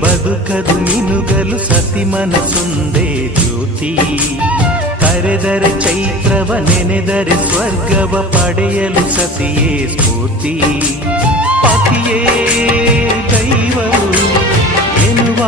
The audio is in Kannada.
ಬದುಕದು ಮಿನುಗಲು ಸತಿ ಮನಸೊಂದೇ ಜ್ಯೋತಿ. ಕರೆದರೆ ಚೈತ್ರವ ನೆನೆದರೆ ಸ್ವರ್ಗವ ಪಡೆಯಲು ಸತಿಯೇ ಸ್ಫೂರ್ತಿ. ಪತಿಯೇ ದೈವವು ಎನ್ನುವ